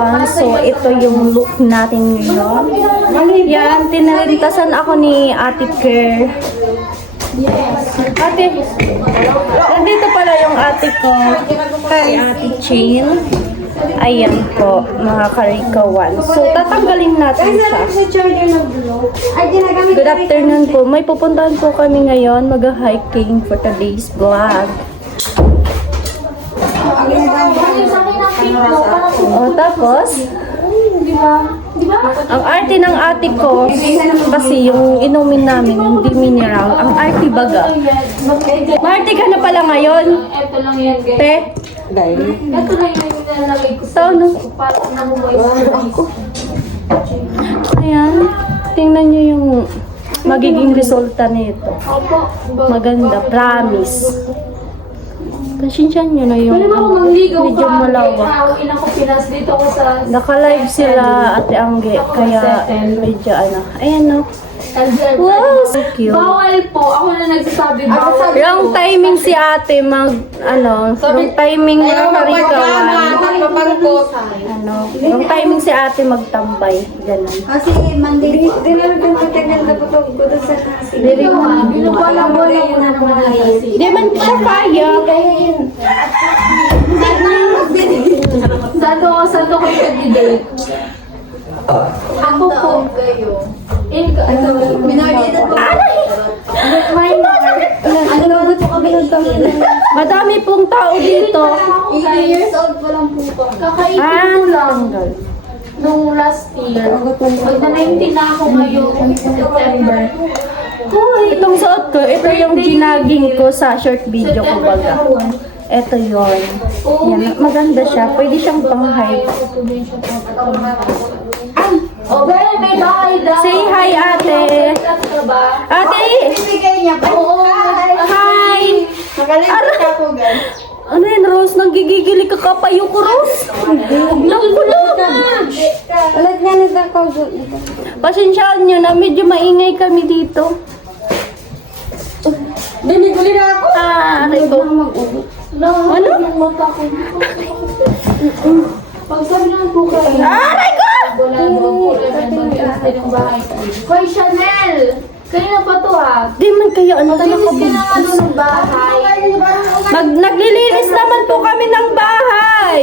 everyone. So, ito yung look natin ngayon. Yan, tinalintasan ako ni Ate Kerr. Ate, nandito pala yung ate ko. Si Ate Chain. Ayan po, mga karikawan. So, tatanggalin natin siya. Good afternoon po. May pupuntahan po kami ngayon. Mag-hiking for today's vlog. Tapos, ang arte ng ate ko, kasi yung inumin namin, hindi mineral, ang arte baga. Maarte ka na pala ngayon? Ito lang yan, guys. Te? Ito lang yung nilalagay ko Ito, no? para namumoisturize. Ayan. Tingnan nyo yung magiging resulta nito. Opo. Maganda, promise. Pasensya nyo na yung Pwede ba ako mangligaw medyo ka? malawak. Ilang ko pinas dito ko sa... Naka-live sila Ate Angge, kaya medyo ano. Ayan no. LGR. Wow, so cute. Bawal po. Ako na nagsasabi bawal. Wrong timing si ate wrong timing na karikawan. Wrong timing si ate magtambay. Ganun. Kasi Monday, dinalagan ko tagal po ko doon sa kasi. Binubala-bala ko na naman kasi. Di man siya kaya. Saan ko kayo nag-date? Ako po. Binarditan po. Ano ba po kami Madami pong tao dito. 18 years old po lang po po. Kakaipin ko lang nung last year. Magna-19 na ako ngayong September. Itong suot ko, ito yung ginaging ko sa short video ko baga. Ito yon. Yan, maganda siya. Pwede siyang pang-hike. Oh, may bahay daw. Say hi, ate. Ate! Ibigay niya pa. Oo. Hi! Nakalimit ka po guys. Ano yan, Rose? Nanggigigili ka kapayo ko, Rose? Nagkulungan! Ulit nga nagkakaw doon. Pasensyaan nyo na, medyo maingay kami dito. Biniguli na ako. Aray ko. Ano? Pag sabi naman po kayo, Aray ko! wala daw po kayo ng bahay. Hoy, Chanel! Kanina pa to ha? Di man kayo, ano Maglinis ka talaga ng ano ng bahay. Naglilinis naman po kami ng bahay.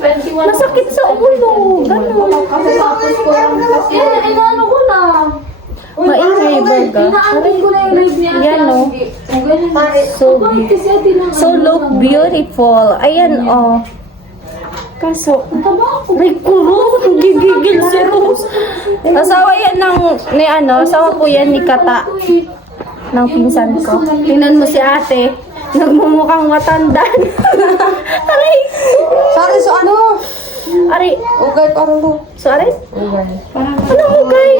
21. Masakit sa ulo. Ganun. Kasi tapos ko lang kasi. Inaano ko na. Maingay baga. Inaamin ko na yung live niya. Yan, no? Ang ganyan. So, Bakit kasi atin ang so look beautiful. Ayan, oh. Kaso, may kurong, gigigil si Rose. Asawa yan asawa po yan ni Kata, ng pinsan ko. Tingnan mo si ate, nagmumukhang matanda. Aray! Sorry, so ano? Aray! Ugay pa rin. Sorry? Anong ugay?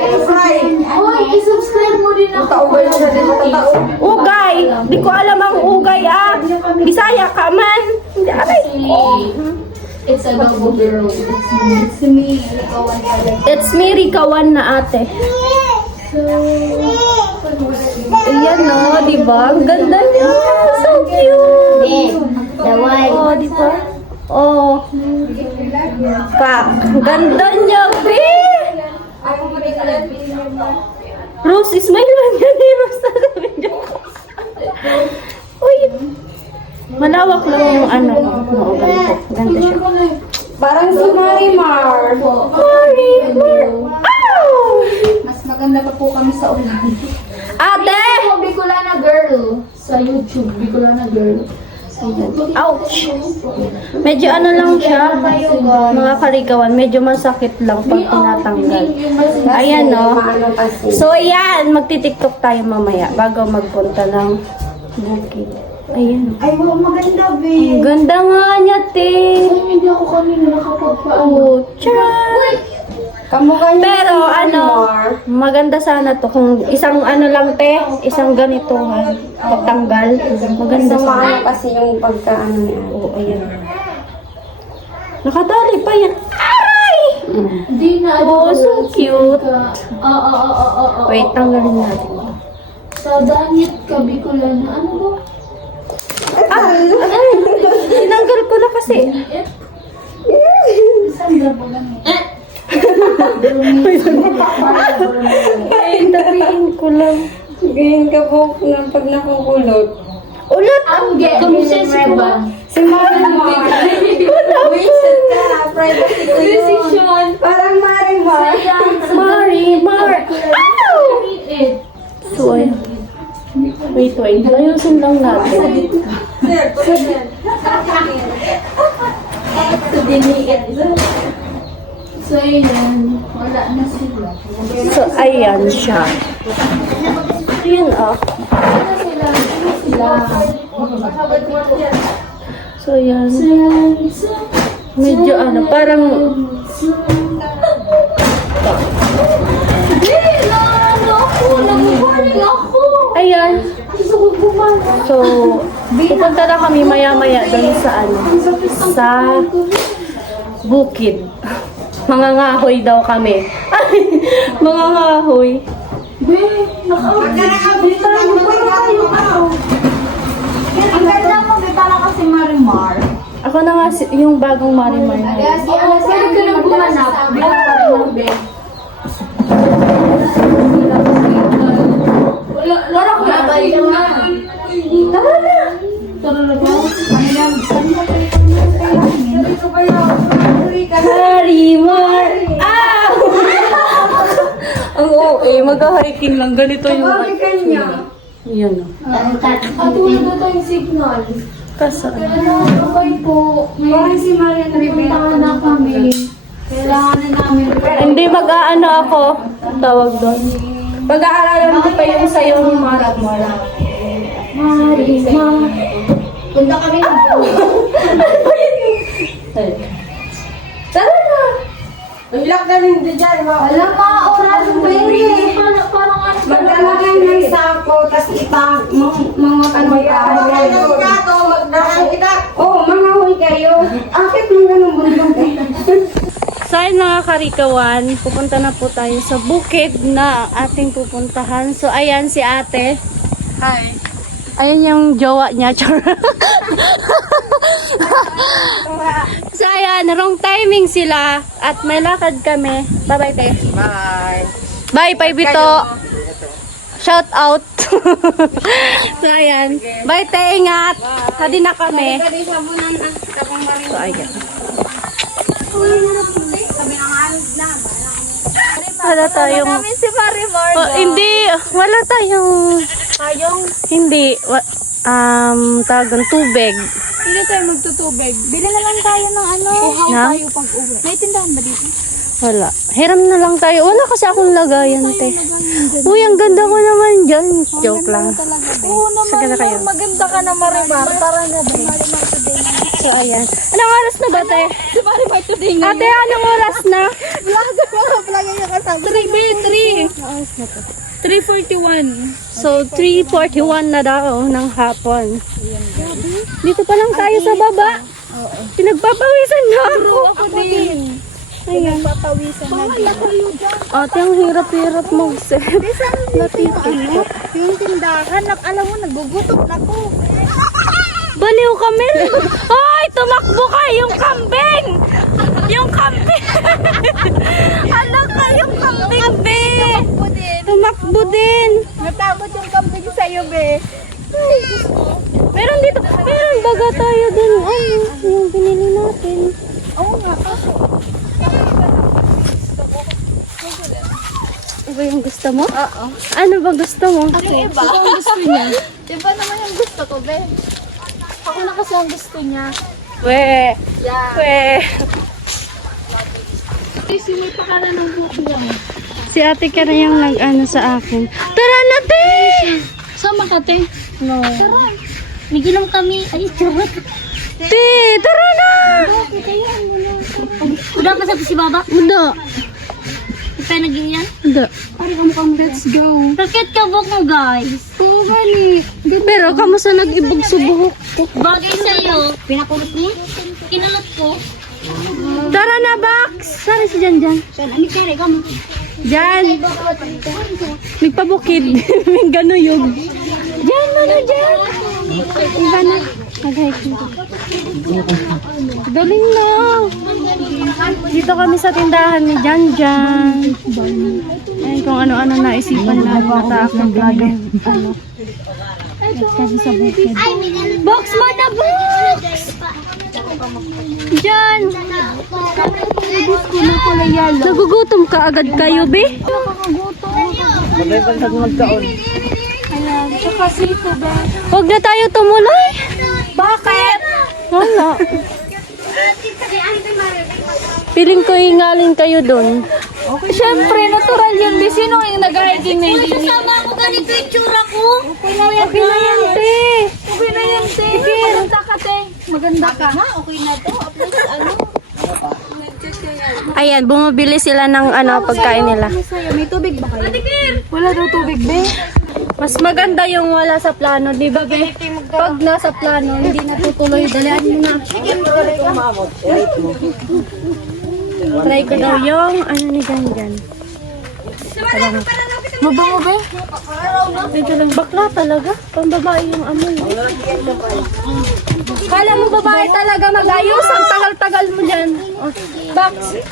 Hoy, i-subscribe mo din ako. Ugay na din matatao. Ugay! Di ko alam ang ugay ah! Bisaya ka man! Hindi, aray! It's a double girl. It's me. Ikaw ang pala. It's me, Rikawan na ate. Ayan no, di ba? Ang ganda niya. So cute. Oh, di ba? Oh. Ganda niya, be. Rose, smile lang yan ni Rose. Uy. Malawak lang yung ano. Oo, ganito. Ganda siya. Parang si Marimar. Marimar. Ow! Mas maganda pa po kami sa ulan. Ate! Ako, Bicolana Girl. Sa YouTube, Bicolana Girl. Ouch! Medyo ano lang siya, mga karikawan, medyo masakit lang pag tinatanggal. Ayan no. So ayan, magti-tiktok tayo mamaya bago magpunta ng bukid. Ayan. Ay, wow, maganda, Ang babe. ganda nga niya, te. Ay, hindi ako kanina nakapagpaano. Oh, tcharan! Kamukha niya Pero si ano, Marimar. maganda sana to kung isang ano lang te, isang ganito ha, pagtanggal. Maganda Sa sana. mga kasi yung pagkaano niya. Oo, ayan. Nakadali pa yan. Aray! Hindi na. Oh, so cute. Wait. Wait, tanggalin natin. Sa Danyet ka, Bicolana. Ano ba? Tinanggal ko na kasi. Ay, tabihin ko lang. Ganyan ka po ng pag nakukulot. Ulat! Kami siya si Kuya. Si Marimar. Wiset ka. Privacy ko yun. Decision. Parang Marimar. Marimar! So, ay. Wait. Ayusin lang natin. So, yun. Wala na sila. So, ayan siya. Ayan, ah. Wala sila. So, ayan. Medyo ano, parang... Ayan. So, pupunta na kami maya-maya doon sa ano, sa bukid. Mangangahoy daw kami. Mangangahoy. Ang ganda mo, kita na kasi Marimar. Ako na nga yung bagong Marimar na. Kaya si Alasar ka nang gumanap. Lora ko na ba yun na? Tara na! Tara na ba? Marimar! Ah! Ang OA, mag-hiking lang. Ganito yung... Yan o. Tulad na tayong signal. Kasa. Okay po. Parang si Marian Pupunta na kami. Kailangan na namin. Hindi mag-aano ako. Tawag doon. Pag-aaralan ko pa yung sayo ni Marimar. Marimar. Punta kami na. Tara na! Ilak na rin din dyan. Alam mga oras, baby. Parang ano. Magdala lang ng sako, tas mga Oo, mga huy kayo. Akit ng ganun bundok eh. So ayun mga karikawan, pupunta na po tayo sa bukid na ating pupuntahan. So ayan si ate. Hi. Ayan yung jowa niya. So ayan, wrong timing sila at may lakad kami. Bye-bye te. Bye. Bye, Paibito. Shout out. So ayan. Bye te, ingat. Hadi na kami. So ayan. Wala tayong... si Marimar. Oh, hindi, wala tayong... Hindi, tagang tubig. Hindi tayo magtutubig. Bili na lang tayo ng ano. Na? Tayo pag-uwi. May tindahan ba dito? Wala. Hiram na lang tayo. Wala kasi akong lagayan, te. Uy, ang ganda ko naman dyan. Joke lang. Oo Sige na kayo. Maganda ka na Marimar. Tara na ba? So, ayan. Anong oras na ba, te? Si Marimar today nga. Ate, anong oras na? Vlog niya kasama. 3:41. So, 3:41 na daw ng hapon. Dito pa lang tayo sa baba. Pinagpapawisan na ako. Ako din. Ayan. Papawisan na din. Ate, ang hirap-hirap mag-set. Ano? Yung tindahan, alam mo, nagugutom na ko. Baliw kami. Ay, tumakbo ka yung kambing. Yung kambing. Alam ka yung kambing, be. Tumakbo din. Tumakbo din. Natakot yung kambing sa'yo, be. Meron dito. Meron baga tayo dun. Ay, yung binili natin. Oo nga, kasi. Ano ba yung gusto mo? Oo. Ano ba gusto mo? Yung iba? Ang gusto niya. Iba naman yung gusto ko, be. Ako na kasi ang gusto niya. We. Yeah. We. Sumay pa ka na ng buko yan. Si ate ka na yung nag-ano sa akin. Tara na, te! Sama ka, te? No. Tara. Naginom kami. Ay, charot. Te, tara na! Udah pa sa si Baba? Uda. Kita naging yan? Uda. Pari ka mukhang let's go. Rakit ka buhok mo, guys. Oo, gani. Pero kamusta nag-ibog sa buhok ko? Bagay sa'yo. Pinakulot mo? Kinulot ko. Tara na, Bax! Saan si Jan? Saan? Ani kare ka mo? Jan! Nagpabukid. May ganuyog. Jan, ano Jan? Iba na. Mag-hiking. Galing na. Dito kami sa tindahan ni Jan Jan. Ayun kung ano-ano naisipan na matakot kami. Ano. Kasi sa bukid. Box mo na, box! Jan! Nagugutom ka agad kayo, be? Huwag na tayo tumuloy. Bakit? Wala. Piling ko ingalin kayo dun. Okay, syempre, natural yun. Di sino yung nag-hiking na hindi? Kasama ako ganito yung tsura ko. Okay na yan, Okay na yan, te. Okay na yan, te. Maganda ka, te. Maganda ka. Okay na to. Upload ano? Ayan, bumibili sila ng pagkain nila. May tubig ba kayo? Wala daw tubig, be. Mas maganda yung wala sa plano, di ba, be? Pag nasa plano, hindi natutuloy. Dalian mo na. Try ko daw yung ni Ganyan. Mabango, be? Medyo lang bakla talaga. Pambabae yung amoy. Kala mo babae talaga mag-ayos. Ang tagal-tagal mo dyan. Oh, box.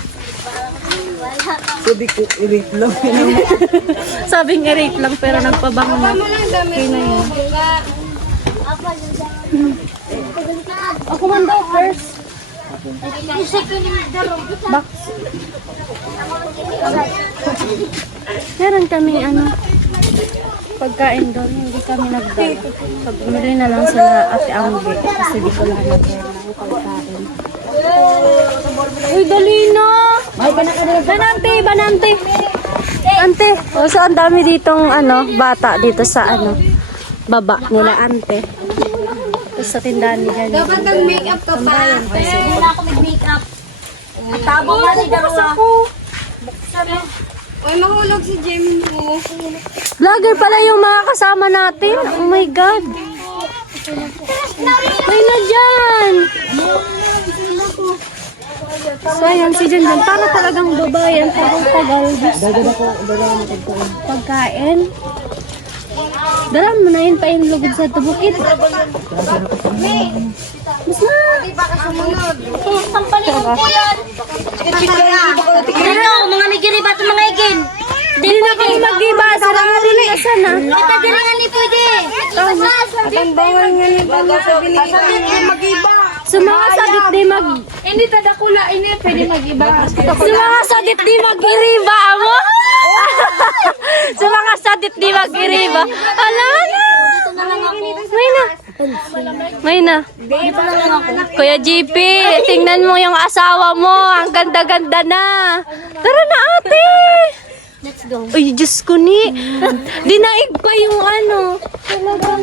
Sabing i-rate lang pero nagpabango na. Okay na yun. Ako man daw first. Box. Meron kaming pagkain doon. Hindi kami nagdala. Bumili na lang sila Ate Ambe kasi di ko lang nagdala ng pagkain. Uy, dali na! Banante, banante! Ante, o so ang dami ditong bata dito sa baba nila ante. Tapos sa tindahan ni Jan. Dapat nag-makeup ka pa. Hindi na ako mag-makeup. Tabo ka ni dalawa. Uy, mahulog si Jim mo. Vlogger pala yung mga kasama natin. Oh my God. May na dyan. So ayan, si Jan Jan. Para talagang babayan. Tagal-tagal. Pagkain. Daran mo na yun pa yung lugod sa tubukid. Mas na. Sampalin mo yan. Pero, mga nagiriba at mga igin. Hindi na kayo mag-iba. Sila nga rin na sana. Kita din nga ni pwede. Ang bawal nga ni Bama sa binigyan. Mag-iba. Sa mga sadit di mag... Hindi tadakula, ini pwede mag-iba. Sa mga sadit di mag-iriba mo. Sa mga sadit di mag-iriba. Alam na. May na. May na. Kuya GP, tingnan mo yung asawa mo. Ang ganda-ganda na. Tara na ate. Let's go. Uy, Diyos ko ni. Dinaig pa yung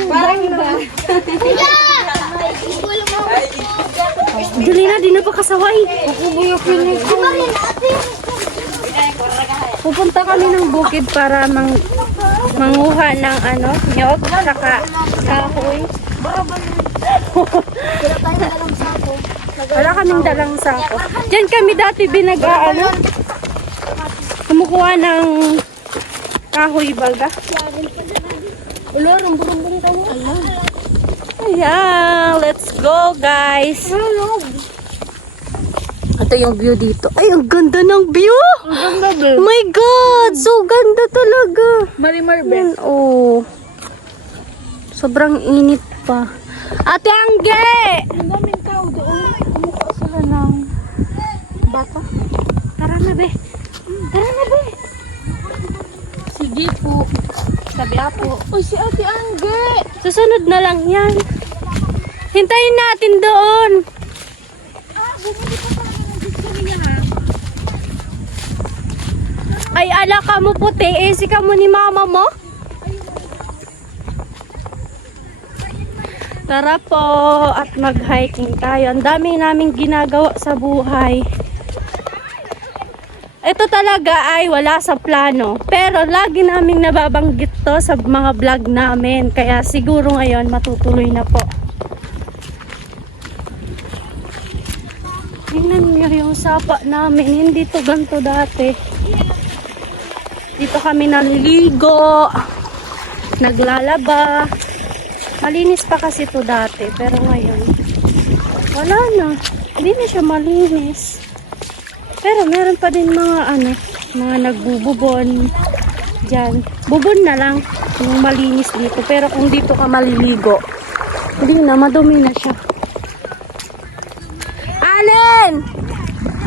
Parang ba? Dali na, di na pa kasaway. Pupunta kami ng bukid para manguha ng nyog, saka kahoy. Wala kaming dalang sako. Diyan kami dati kumukuha ng kahoy baga. Ulo, rumbong-rumbong tayo. Ayan, let's go guys. Ito yung view dito. Ay, ang ganda ng view! Ang ganda, be. Oh my God! So ganda talaga. Marimar, be. Oh. Sobrang init pa. Ate Angge! Ang daming tao doon. Kumukha sila ng bata. Tara na, be. Tara na, be. Sige po. Sabi ako. Uy, si Ate Angge. Susunod na lang yan. Hintayin natin doon. Ay, ala ka mo puti. Si ka mo ni mama mo. Tara po at mag-hiking tayo. Ang dami naming ginagawa sa buhay. Ito talaga ay wala sa plano. Pero lagi naming nababanggit to sa mga vlog namin. Kaya siguro ngayon matutuloy na po. Tingnan niyo yung sapa namin. Hindi to ganito dati. Dito kami naliligo. Naglalaba. Malinis pa kasi to dati, pero ngayon, wala na. Hindi na siya malinis. Pero meron pa din mga nagbububon dyan. Bubon na lang yung malinis dito. Pero kung dito ka maliligo, hindi na, madumi na siya.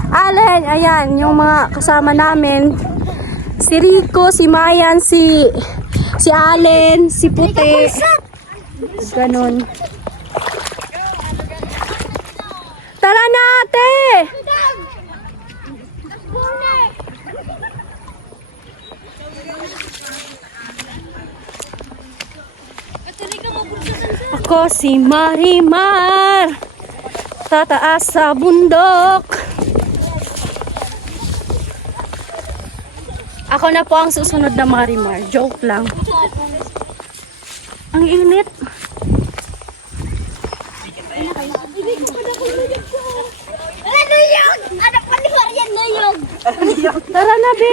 Allen, ayan, yung mga kasama namin. Si Rico, si Mayan, si Allen, si Puti. Ganon. Tara na, ate! Ako si Marimar, tataas sa bundok. Ako na po ang susunod na Marimar. Joke lang. Ang init. Tara na, be.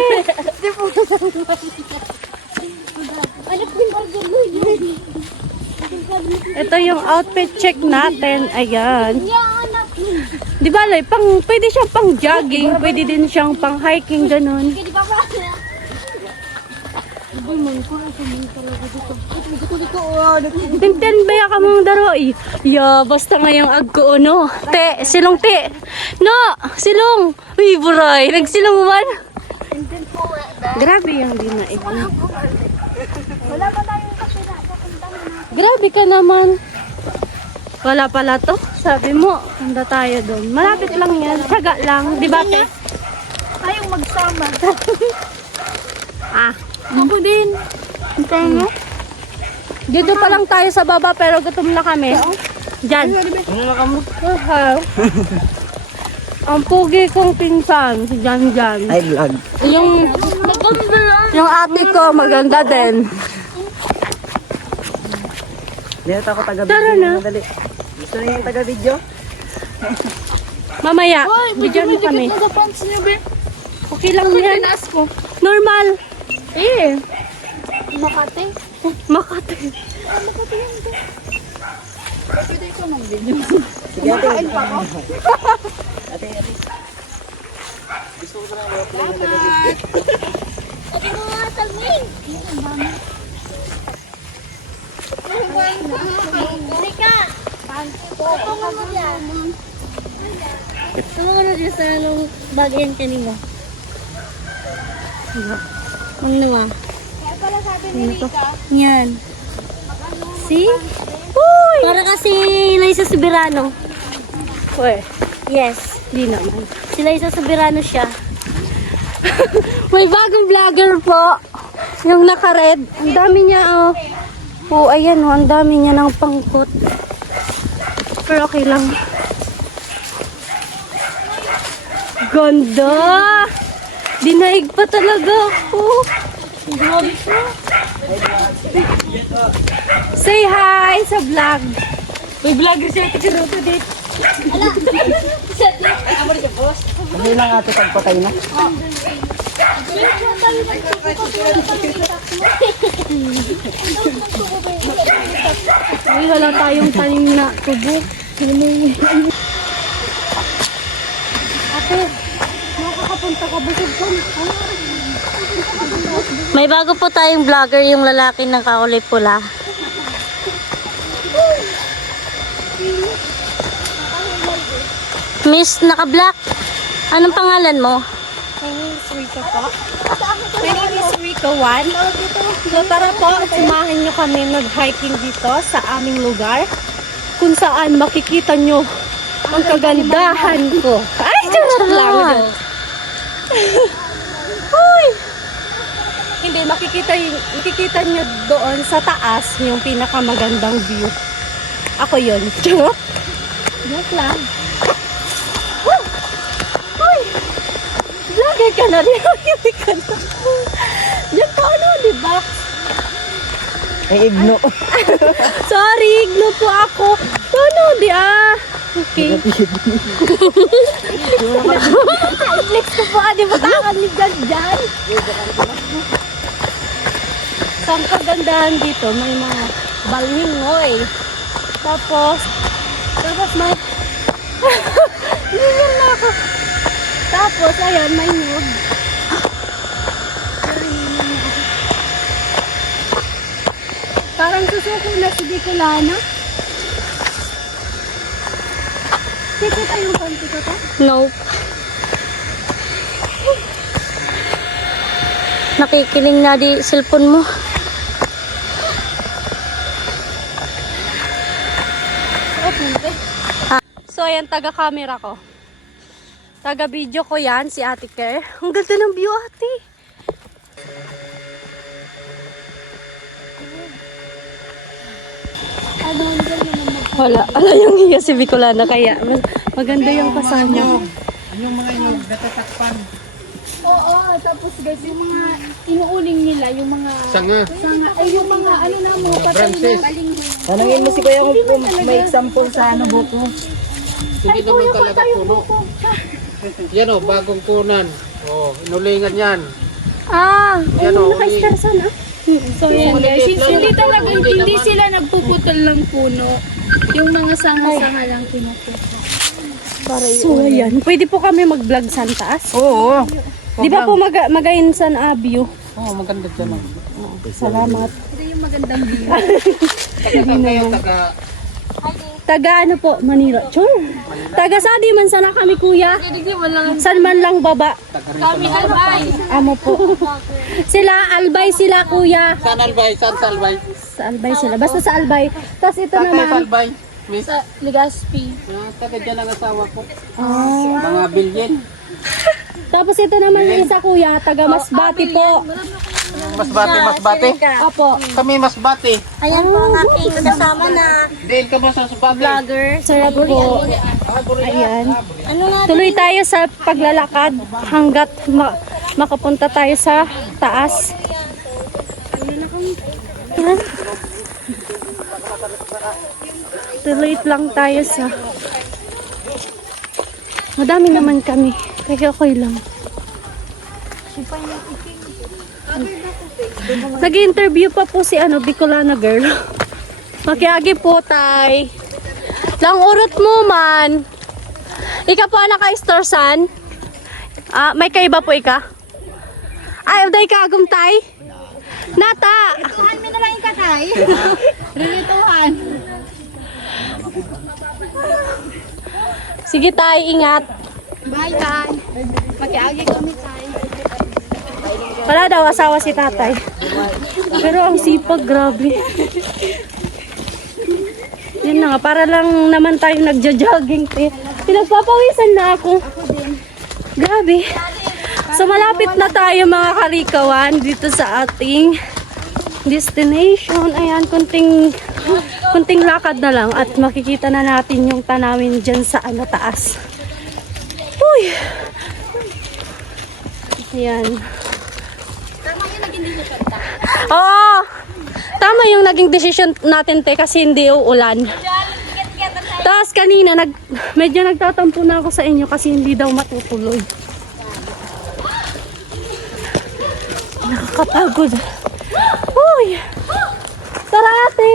Ito yung outfit check natin. Ayan. Di ba, pwede siyang pang jogging, pwede din siyang pang hiking, ganun. Tintin ba ka mong daroy? Basta ngayong agko, no? Silong. No, silong. Uy, buray, nagsilong man. Grabe yung dinaig. Grabe ka naman. Wala pala to. Sabi mo, handa tayo doon. Malapit lang yan. Tsaga lang. Di ba, te? Tayong magsama. Ako din. Ano? Dito pa lang tayo sa baba pero gutom na kami. Diyan. Ang pugi kong pinsan. Si Jan. Ay, vlog. Yung ate ko maganda din. Dito ako taga-video. Tara na. Madali. Gusto niyo yung taga-video? Mamaya, bigyan mo kami. Okay lang yan. Normal. Makate. Makati. Sige, ate. Ate. Gusto ko na i-apply yung taga-video. Sabi mo nga, Salmin. Rika! Tulungan mo dyan. Tulungan mo dyan sa anong bagayan kanina. Ang nawa. Kaya pala sabi ni Rika. Yan. See? Uy! Para kasi Liza Soberano. Uy, Yes. di naman. Si Liza Soberano siya. May bagong vlogger po. Yung naka-red. Ang dami niya, oh. Oh, ayan, oh. Ang dami niya ng pangkot. Pero okay lang. Ganda! Dinaig pa talaga ako. Say hi sa vlog. May vlogger siya. Tinuto dito. Hindi lang ate pagpatay na. Ay, wala tayong tanim na tubo. Ate, nakakapunta ka busog ka. May bago po tayong vlogger, yung lalaki ng kakulay pula. Miss naka-black, anong pangalan mo? My name is Rico po. My name is Rico 1. So tara po, samahan nyo kami mag-hiking dito sa aming lugar kung saan makikita nyo ang kagandahan ko. Ay, charot lang. Uy! Hindi, makikita nyo doon sa taas yung pinakamagandang view. Ako yun. Charot? Joke lang. Uy! Vlogger ka na rin. Hindi ka na. Diyan pa ano, di ba? Ay, igno. Sorry, igno po ako. Ano, di Okay. Flex ko po, di ba tangan ni dyan? So, ang kagandahan dito, may mga balhingoy. Tapos may Ningal na ako. Tapos, ayan, may nyug. Parang susuko na si Bicolana. Kikita yung panty ko to? Nope. Nakikiling na di cellphone mo. So, ayan, taga-camera ko. Taga-video ko yan, si Ate Care. Ang ganda ng view, ate. Wala. Ala yung hiya si Bicolana, kaya maganda yung kasama. Yung mga nyug, natatakpan. Oo, tapos guys, yung mga inuuling nila, yung mga Sanga. ay yung mga ano na mo, patay na balinghoy. Tanungin mo si Kuya kung may example sa ano buko. Hindi naman talaga puno. Yan o, bagong kunan. O, inulingan yan. Ah, Yan o, uli. So yan guys, hindi talaga, hindi sila nagpuputol ng puno. Yung mga sanga-sanga lang pinuputol. so ayan. Pwede po kami mag-vlog sa taas. Oo. Di ba po magayin sa view? Oo, maganda dyan o. Salamat. Ito yung magandang view. Taga kayo, taga... Taga ano po, Manila. Sure. Taga Sadi man sana kami, kuya. San man lang baba. Kami albay. Amo po. Sila, Albay sila, kuya. Saan Albay? Saan sa Albay? Sa Albay sila. Basta sa Albay. Tapos ito Saan kayo sa naman. Albay? Miss? Sa Legazpi. Taga dyan ang asawa ko. Ah. Mga bilyen. Tapos ito naman yung isa, kuya. Taga Masbati po. Masbate, masbate. Opo. Kami masbate. Ayan po ang aking kasama na Diin ka ba sa masbate? vlogger. Sarap po. Ayan. Tuloy tayo sa paglalakad hanggat makapunta tayo sa taas. Ayan. Tuloy lang tayo sa... Madami naman kami. Kaya okay lang. Nag-interview pa po si Bicolana girl. Makiagi po, tay. Lang urot mo man. Ika po naka-istorsan? May kaiba po ika? Ay, uday kagum, tay. Nata. Tuhan mo na lang yung katay. Rilituhan. Sige, tay, ingat. Bye, tay. Pag-iagi kami, tay. Wala daw asawa si tatay. Pero ang sipag, grabe. Yun na nga, para lang naman tayo nagja-jogging. Pinagpapawisan na ako. Grabe. So malapit na tayo mga karikawan dito sa ating destination. Ayan, kunting lakad na lang at makikita na natin yung tanawin dyan sa taas. Uy! Ayan. Oo! Tama yung naging decision natin, te, kasi hindi uulan. Tapos kanina, medyo nagtatampo na ako sa inyo kasi hindi daw matutuloy. Nakakapagod. Uy! Tara, ate!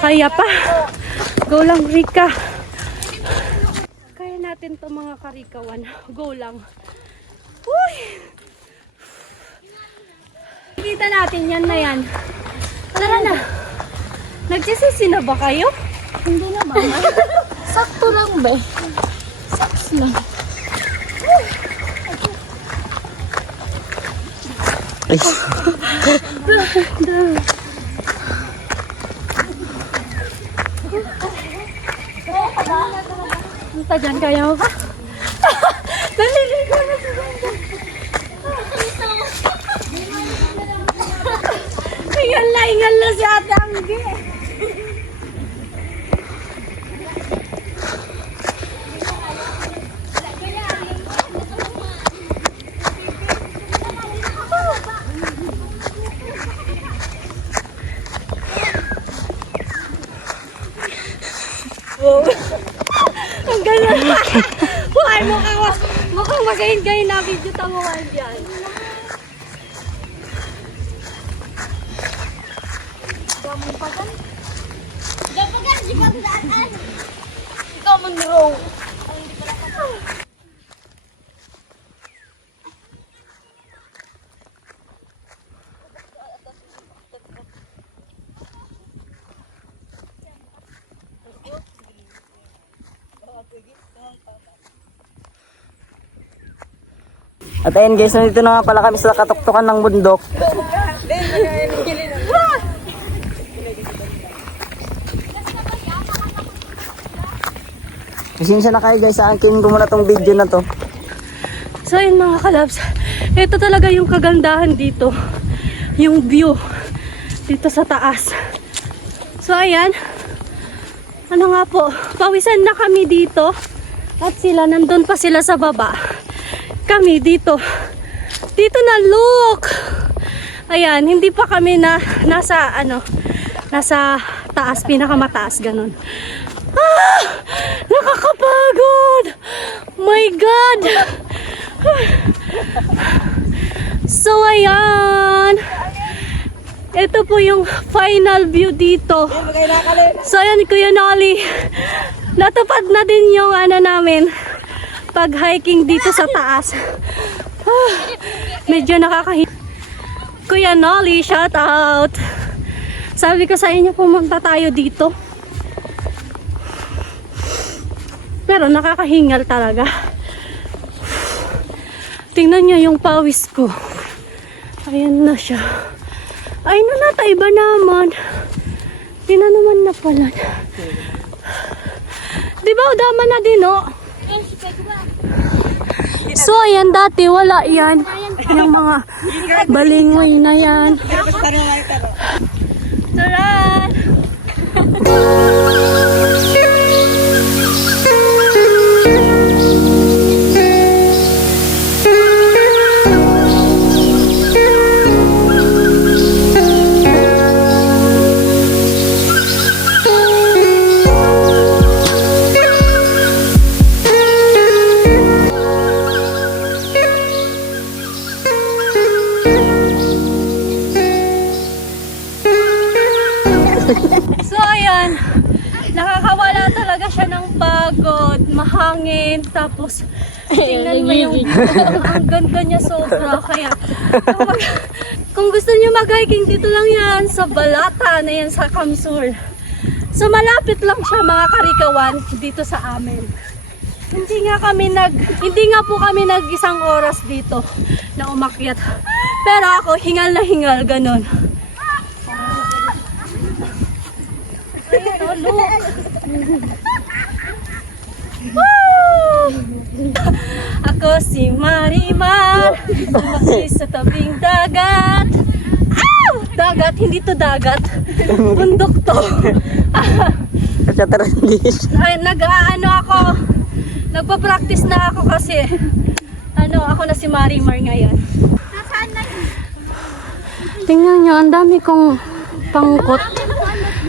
Kaya pa. Go lang, Rika. Kaya natin to mga karikawan. Go lang. Uy! Kita natin yan na yan. Tara na. Nagsisisi na ba kayo? Hindi naman. Sakto lang ba? Sakto lang. Punta dyan, kaya mo ba? Naliligo na si Brenda. Ingal na si Ate Angge. Ang ganda. Buhay mukhang magayin kayo na video tamuhan dyan. Ikaw manurong. At ayun guys, nandito na nga pala kami sa katuktukan ng bundok. Pasensya na kayo guys, sa akin ko muna tong video na to. So yun mga kalabs, ito talaga yung kagandahan dito. Yung view dito sa taas. So ayan, ano nga po, pawisan na kami dito. At sila, nandun pa sila sa baba. Kami dito. Dito na, look! Ayan, hindi pa kami nasa taas, pinakamataas, ganun. Ah! Nakakapagod! My God! So, ayan. Ito po yung final view dito. So, ayan, Kuya Nolly. Natupad na din yung namin pag-hiking dito sa taas. Ah, medyo nakakahiya. Kuya Nolly, shout out. Sabi ko sa inyo, pumunta tayo dito. Pero nakakahingal talaga. Tingnan nyo yung pawis ko. Ayan na siya. Ay, nanata, iba naman. Di na naman na pala. Diba, dama na din, oh. So, ayan, dati wala yan. Yung mga balingoy na yan. Taran! So ayan, nakakawala talaga siya ng pagod, mahangin, tapos tingnan mo yung ang ganda niya sobra. Kaya kung gusto niyo mag-hiking, dito lang yan sa Balata na yan sa Kamsur. So malapit lang siya mga karikawan dito sa amin. Hindi nga po kami nag-isang oras dito na umakyat. Pero ako hingal na hingal ganun. Ako si Marimar, lumaki sa tabing dagat. Ow! Dagat, hindi to dagat. Bundok to. Ay, nagpa-practice na ako kasi ako na si Marimar ngayon. Tingnan nyo, ang dami kong pangkot.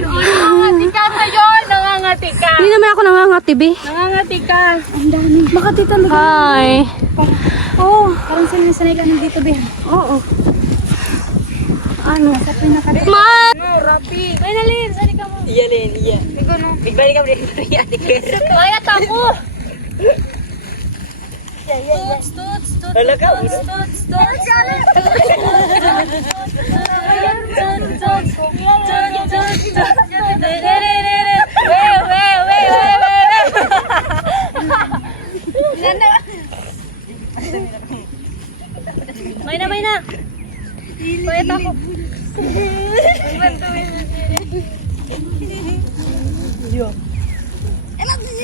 Nangangati ka ngayon! Nangangati ka! Hindi naman ako nangangati, be. Nangangati ka! Makati talaga. Hi. Oh, parang sanay ka nandito, be. Oo. Ano? Sa pinaka- Ma! May nalin! Sali ka mo! Iya. Ikaw no? Bigbalik ka rin. Bayat ako! Tuts. Wala ka. May na. Bayat ako.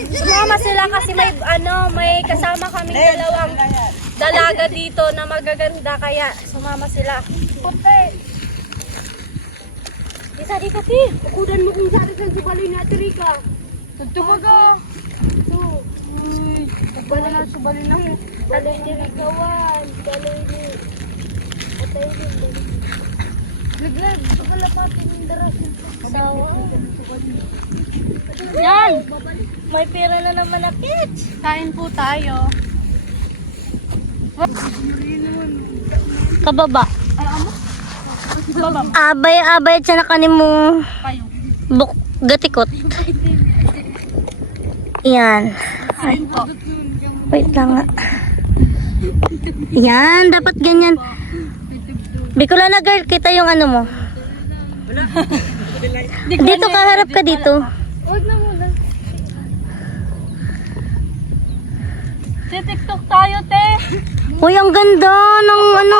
Sumama sila kasi may kasama kaming dalawang dalaga dito na magaganda, kaya sumama sila. Puti. Isa di ka, ti. Ukudan mo kung saan sa subali na, Trika. Tugtugod ka! Bala na, subali na mo. Baloy ni Rikawan! Baloy ni... Atay ni... Laglag! Pagkalapatin yung darasin. Sawa. Yan! May pera na naman na pitch! Kain po tayo. Kababa. Abay siya na kanimo gatikot. Yan. Ay. Wait lang nga. Yan, dapat ganyan. Bicolana girl, kita yung ano mo. Dito ka, harap ka dito. Huwag na muna. TikTok tayo, te. Uy, ang ganda ng ano.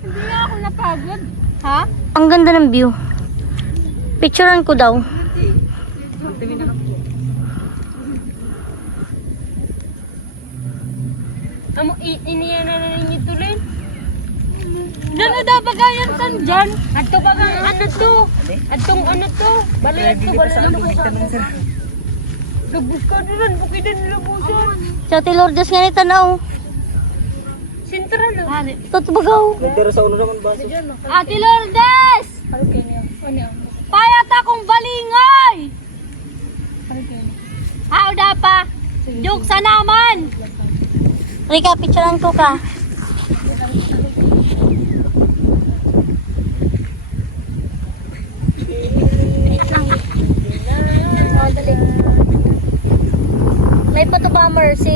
Hindi nga ako napagod. Ha? Ang ganda ng view. Picturean ko daw. Iniyan na ninyo tuloy. Diyan na daw bagayan kan dyan. Ato ba ang ano to? Atong ano to? Balik to, balik to. Lubos ka doon, bukidan lubusan. Sa Lourdes nga ni tanaw. Sintral no? Tutbagaw. Pero sa ulo naman ba? Ate Lourdes! Payat akong balingay! How da pa? Joke sa naman! Rika, picturean ko ka. May photobomber si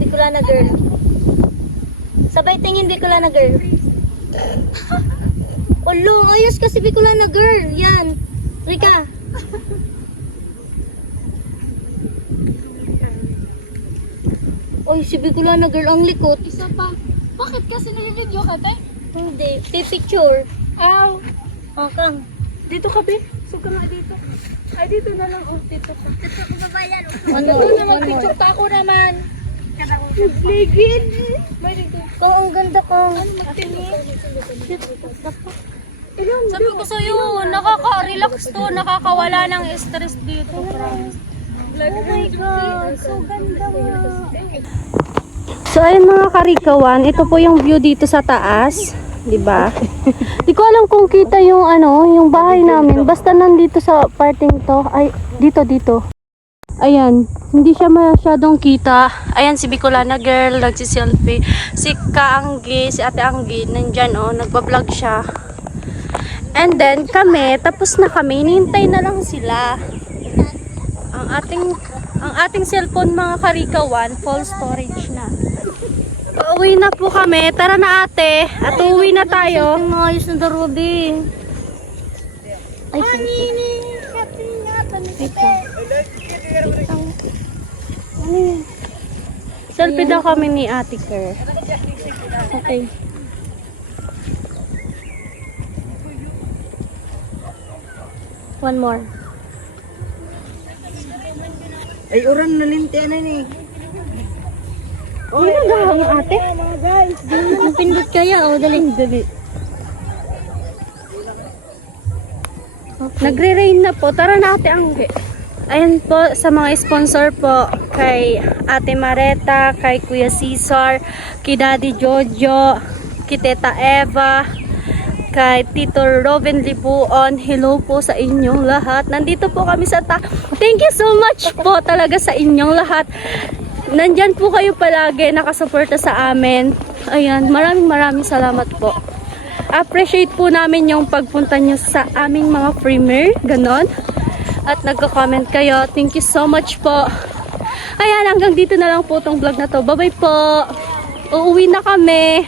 Bicolana girl. Sabay tingin Bicolana girl. Ulo, ayos kasi Bicolana girl. Yan. Rika. Oy, si Bicolana girl ang likot. Isa pa. Bakit kasi nag-video ka, te? Hindi, picture. Aw. Kang. Dito ka, be. Suka nga dito. Ay, dito na lang. Oh, dito ka. Ano? Ito na mag-picture pa ako naman. Ligid. May dito. Kung ang ganda kang. Sabi ko sa'yo, nakaka-relax to, nakakawala ng stress dito. Oh my God, so ganda mo. So ayun mga karikawan, ito po yung view dito sa taas, 'di ba? Di ko alam kung kita yung yung bahay namin. Basta nandito sa parting to, ay dito. Ayan, hindi siya masyadong kita. Ayan si Bicolana girl, nagsi-selfie. Si Kaanggi, si Ate Anggi, nandyan nagba-vlog siya. And then kami, tapos na kami, hinihintay na lang sila. Ang ating cellphone mga karikawan, full storage na. Uuwi na po kami. Tara na ate. At uuwi na tayo. Ang ayos na darubi. Ay, Selfie daw kami ni Ate Kerr. okay. One more. Ay, orang nalintian na ni. Hindi na ang ate. Ang pindot kaya, dali. Nagre-rain na po. Tara na ate Angge. Ayan po sa mga sponsor po kay Ate Mareta, kay Kuya Cesar, kay Daddy Jojo, kay Teta Eva, kay Tito Robin Lipuon. Hello po sa inyong lahat. Nandito po kami sa Thank you so much po talaga sa inyong lahat. Nandyan po kayo palagi nakasuporta sa amin. Ayan, maraming salamat po. Appreciate po namin yung pagpunta nyo sa aming mga premiere, ganon. At nagko-comment kayo. Thank you so much po. Ayan, hanggang dito na lang po tong vlog na to. Bye-bye po. Uuwi na kami.